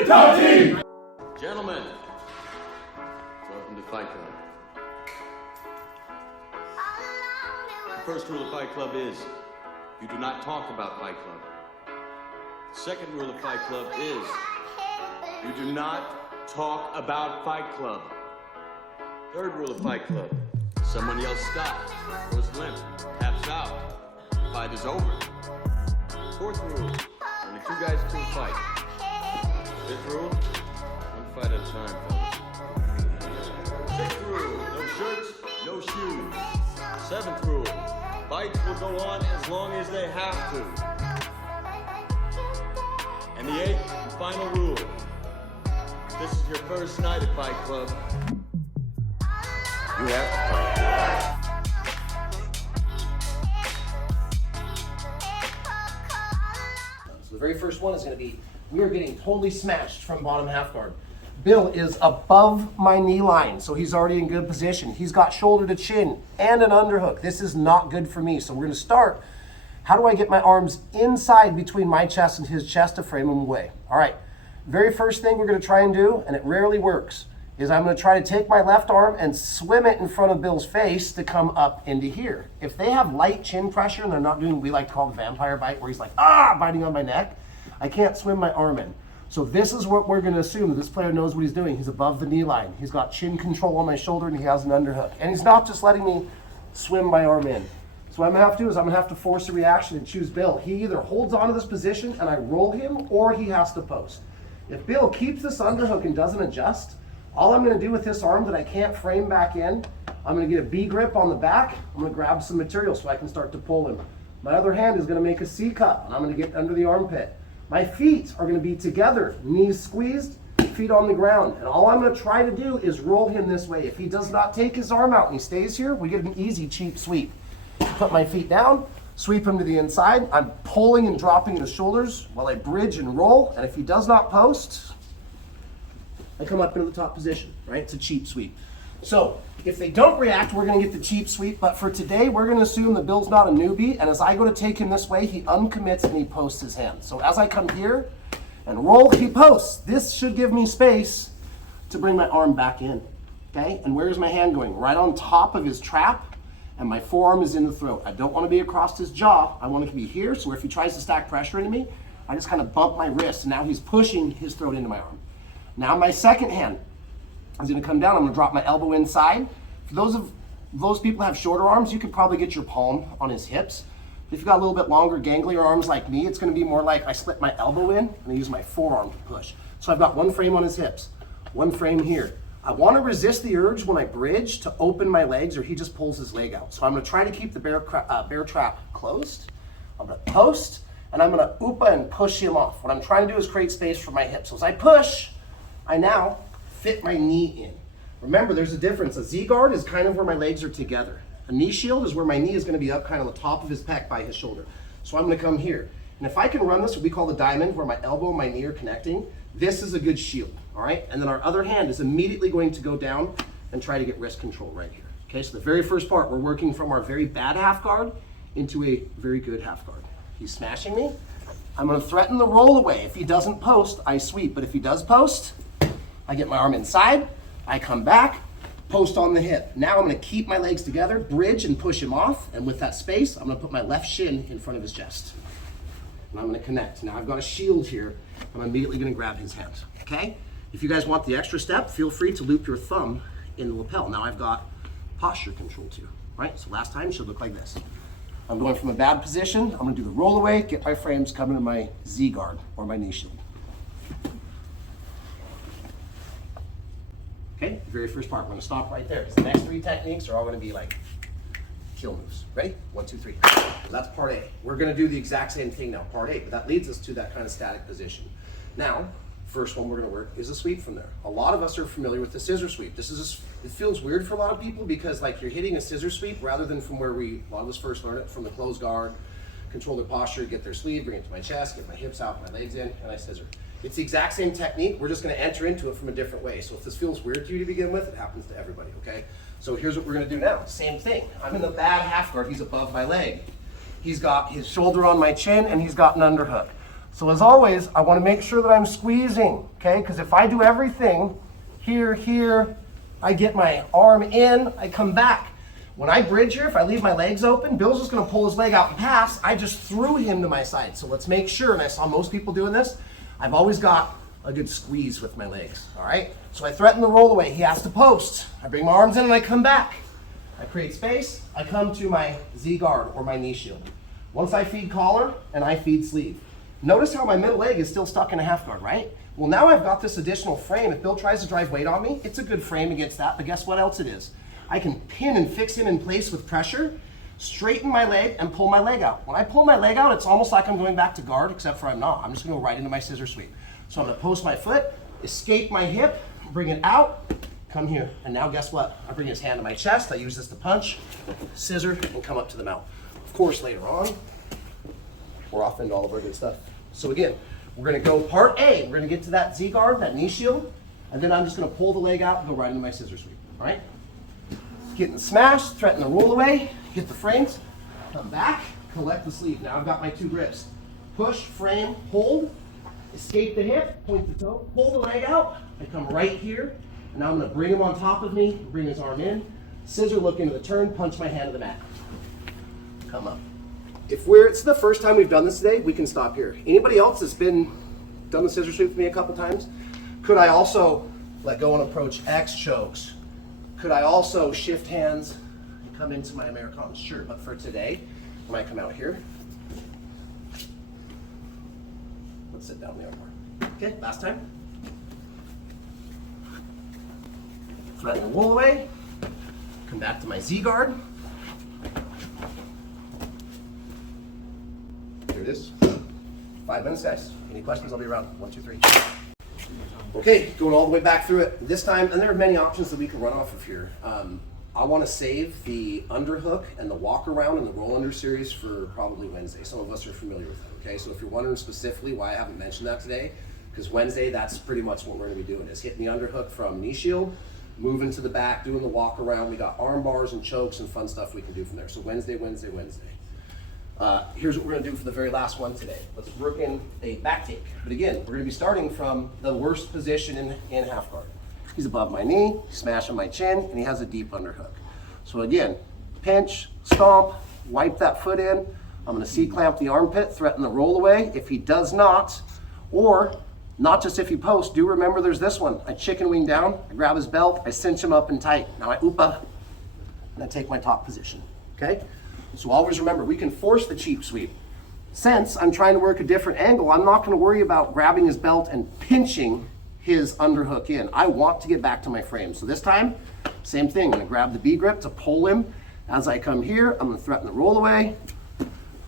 BTT! Gentlemen, welcome to Fight Club. The first rule of Fight Club is you do not talk about Fight Club. The second rule of Fight Club is you do not talk about Fight Club. Third rule of Fight Club, someone yells stop, goes limp, taps out, fight is over. Fourth rule, only two guys to a fight. Fifth rule, one fight at a time, fellas. Sixth rule, no shirts, no shoes. Seventh rule, fights will go on as long as they have to. And the eighth and final rule, if this is your first night at Fight Club, you have to fight. So the very first one is going to be, we are getting totally smashed from bottom half guard. Bill is above my knee line, so he's already in good position. He's got shoulder to chin and an underhook. This is not good for me. So we're going to start. How do I get my arms inside between my chest and his chest to frame him away? All right. Very first thing we're going to try and do, and it rarely works, is I'm going to try to take my left arm and swim it in front of Bill's face to come up into here. If they have light chin pressure and they're not doing what we like to call the vampire bite, where he's like, biting on my neck, I can't swim my arm in. So this is what we're going to assume. This player knows what he's doing. He's above the knee line. He's got chin control on my shoulder and he has an underhook. And he's not just letting me swim my arm in. So what I'm going to have to do is I'm going to have to force a reaction and choose Bill. He either holds on to this position and I roll him, or he has to post. If Bill keeps this underhook and doesn't adjust, all I'm going to do with this arm that I can't frame back in, I'm going to get a B grip on the back. I'm going to grab some material so I can start to pull him. My other hand is going to make a C cup, and I'm going to get under the armpit. My feet are going to be together, knees squeezed, feet on the ground. And all I'm going to try to do is roll him this way. If he does not take his arm out and he stays here, we get an easy, cheap sweep. Put my feet down, sweep him to the inside. I'm pulling and dropping his shoulders while I bridge and roll. And if he does not post, I come up into the top position, right? It's a cheap sweep. So if they don't react, we're going to get the cheap sweep. But for today, we're going to assume that Bill's not a newbie. And as I go to take him this way, he uncommits and he posts his hand. So as I come here and roll, he posts. This should give me space to bring my arm back in, okay? And where's my hand going? Right on top of his trap, and my forearm is in the throat. I don't want to be across his jaw. I want it to be here, so if he tries to stack pressure into me, I just kind of bump my wrist, and now he's pushing his throat into my arm. Now my second hand is going to come down. I'm going to drop my elbow inside. For those people who have shorter arms, you could probably get your palm on his hips. If you've got a little bit longer, ganglier arms like me, it's going to be more like I slip my elbow in and I use my forearm to push. So I've got one frame on his hips, one frame here. I want to resist the urge when I bridge to open my legs, or he just pulls his leg out. So I'm going to try to keep the bear trap closed. I'm going to post, and I'm going to oopa and push him off. What I'm trying to do is create space for my hips. So as I push, I now fit my knee in. Remember, there's a difference. A Z guard is kind of where my legs are together. A knee shield is where my knee is going to be up kind of on the top of his pec by his shoulder. So I'm going to come here. And if I can run this, what we call the diamond, where my elbow and my knee are connecting, this is a good shield, all right? And then our other hand is immediately going to go down and try to get wrist control right here. Okay, so the very first part, we're working from our very bad half guard into a very good half guard. He's smashing me. I'm going to threaten the roll away. If he doesn't post, I sweep. But if he does post, I get my arm inside, I come back, post on the hip. Now I'm going to keep my legs together, bridge and push him off. And with that space, I'm going to put my left shin in front of his chest. And I'm going to connect. Now I've got a shield here. I'm immediately going to grab his hand, okay? If you guys want the extra step, feel free to loop your thumb in the lapel. Now I've got posture control too, right? So last time should look like this. I'm going from a bad position. I'm going to do the roll away, get my frames, come into my Z guard or my knee shield. Okay, the very first part, we're going to stop right there because the next three techniques are all going to be like kill moves. Ready? 1, 2, 3. So that's part A. We're going to do the exact same thing now, part A, but that leads us to that kind of static position. Now, first one we're going to work is a sweep from there. A lot of us are familiar with the scissor sweep. This is it feels weird for a lot of people because like you're hitting a scissor sweep rather than from where a lot of us first learned it, from the closed guard, control their posture, get their sleeve, bring it to my chest, get my hips out, my legs in, and I scissor. It's the exact same technique. We're just going to enter into it from a different way. So if this feels weird to you to begin with, it happens to everybody, okay? So here's what we're going to do now. Same thing. I'm in the bad half guard. He's above my leg. He's got his shoulder on my chin, and he's got an underhook. So as always, I want to make sure that I'm squeezing, okay? Because if I do everything here, I get my arm in, I come back. When I bridge here, if I leave my legs open, Bill's just going to pull his leg out and pass. I just threw him to my side. So let's make sure, and I saw most people doing this, I've always got a good squeeze with my legs, all right? So I threaten the roll away. He has to post. I bring my arms in and I come back. I create space. I come to my Z guard or my knee shield. Once I feed collar and I feed sleeve. Notice how my middle leg is still stuck in a half guard, right? Well, now I've got this additional frame. If Bill tries to drive weight on me, it's a good frame against that, but guess what else it is? I can pin and fix him in place with pressure, straighten my leg, and pull my leg out. When I pull my leg out, it's almost like I'm going back to guard, except for I'm not. I'm just gonna go right into my scissor sweep. So I'm gonna post my foot, escape my hip, bring it out, come here. And now guess what? I bring his hand to my chest, I use this to punch, scissor, and come up to the mount. Of course, later on, we're off into all of our good stuff. So again, we're gonna go part A. We're gonna get to that Z guard, that knee shield, and then I'm just gonna pull the leg out and go right into my scissor sweep, all right? Getting smashed, threaten the roll away, get the frames, come back, collect the sleeve. Now I've got my two grips. Push, frame, hold, escape the hip, point the toe, pull the leg out. I come right here, and now I'm gonna bring him on top of me, bring his arm in, scissor look into the turn, punch my hand to the mat. Come up. If it's the first time we've done this today, we can stop here. Anybody else that's done the scissor sweep with me a couple times? Could I also let go and approach X chokes? Could I also shift hands and come into my Americana? Sure, but for today, I might come out here. Let's sit down there more. Okay, last time. Threaten the roll away. Come back to my Z guard. Here it is. 5 minutes, guys. Any questions? I'll be around. 1, 2, 3. Okay, going all the way back through it. This time, and there are many options that we can run off of here. I want to save the underhook and the walk around and the roll under series for probably Wednesday. Some of us are familiar with it, okay? So if you're wondering specifically why I haven't mentioned that today, because Wednesday, that's pretty much what we're going to be doing, is hitting the underhook from knee shield, moving to the back, doing the walk around. We got arm bars and chokes and fun stuff we can do from there. So Wednesday. Here's what we're gonna do for the very last one today. Let's work in a back take. But again, we're gonna be starting from the worst position in half guard. He's above my knee, smashing my chin, and he has a deep underhook. So again, pinch, stomp, wipe that foot in. I'm gonna C-clamp the armpit, threaten the roll away. If he does not, or not just if he posts, do remember there's this one. I chicken wing down, I grab his belt, I cinch him up and tight. Now I oopa, and I take my top position, okay? So always remember, we can force the cheap sweep. Since I'm trying to work a different angle, I'm not gonna worry about grabbing his belt and pinching his underhook in. I want to get back to my frame. So this time, same thing, I'm gonna grab the B grip to pull him. As I come here, I'm gonna threaten the roll away. I'm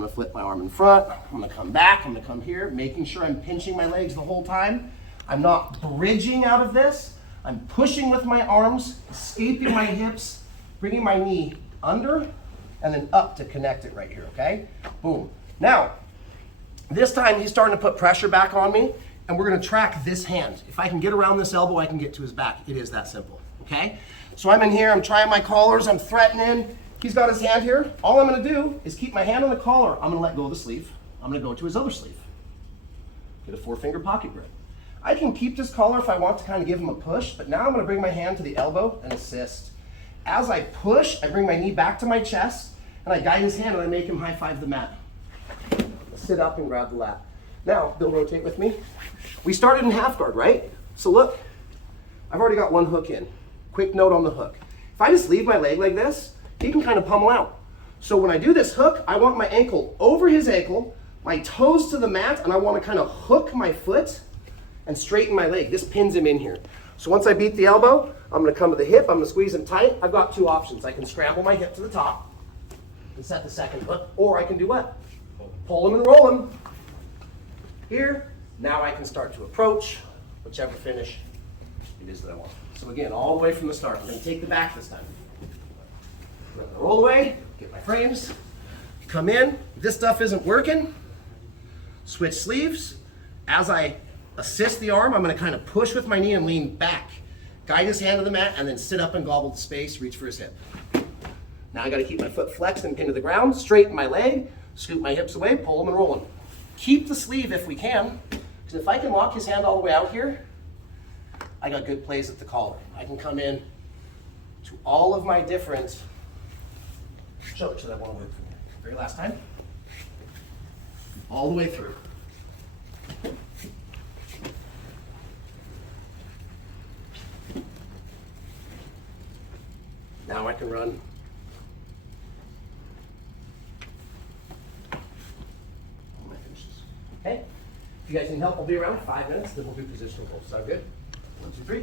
gonna flip my arm in front. I'm gonna come back, I'm gonna come here, making sure I'm pinching my legs the whole time. I'm not bridging out of this. I'm pushing with my arms, escaping my hips, bringing my knee under, and then up to connect it right here, okay? Boom. Now, this time he's starting to put pressure back on me, and we're gonna track this hand. If I can get around this elbow, I can get to his back. It is that simple, okay? So I'm in here, I'm trying my collars, I'm threatening. He's got his hand here. All I'm gonna do is keep my hand on the collar. I'm gonna let go of the sleeve. I'm gonna go to his other sleeve. Get a 4-finger pocket grip. I can keep this collar if I want to kind of give him a push, but now I'm gonna bring my hand to the elbow and assist. As I push, I bring my knee back to my chest, and I guide his hand and I make him high five the mat. Sit up and grab the lat. Now, Bill, rotate with me. We started in half guard, right? So look, I've already got one hook in. Quick note on the hook. If I just leave my leg like this, he can kind of pummel out. So when I do this hook, I want my ankle over his ankle, my toes to the mat, and I want to kind of hook my foot and straighten my leg. This pins him in here. So once I beat the elbow, I'm gonna come to the hip, I'm gonna squeeze him tight. I've got two options. I can scramble my hip to the top and set the second hook, or I can do what? Pull him and roll him. Here, now I can start to approach, whichever finish it is that I want. So again, all the way from the start. I'm gonna take the back this time. Roll away, get my frames, come in. If this stuff isn't working, switch sleeves. As I assist the arm, I'm gonna kind of push with my knee and lean back. Guide his hand to the mat and then sit up and gobble the space, reach for his hip. Now I gotta keep my foot flexed and pinned to the ground, straighten my leg, scoop my hips away, pull them and roll them. Keep the sleeve if we can, because if I can lock his hand all the way out here, I got good plays at the collar. I can come in to all of my different strokes that I want to work from here. Very last time. All the way through. Now I can run. All my finishes. Okay? If you guys need help, I'll be around 5 minutes, then we'll do positional goals. Sound good? 1, 2, 3.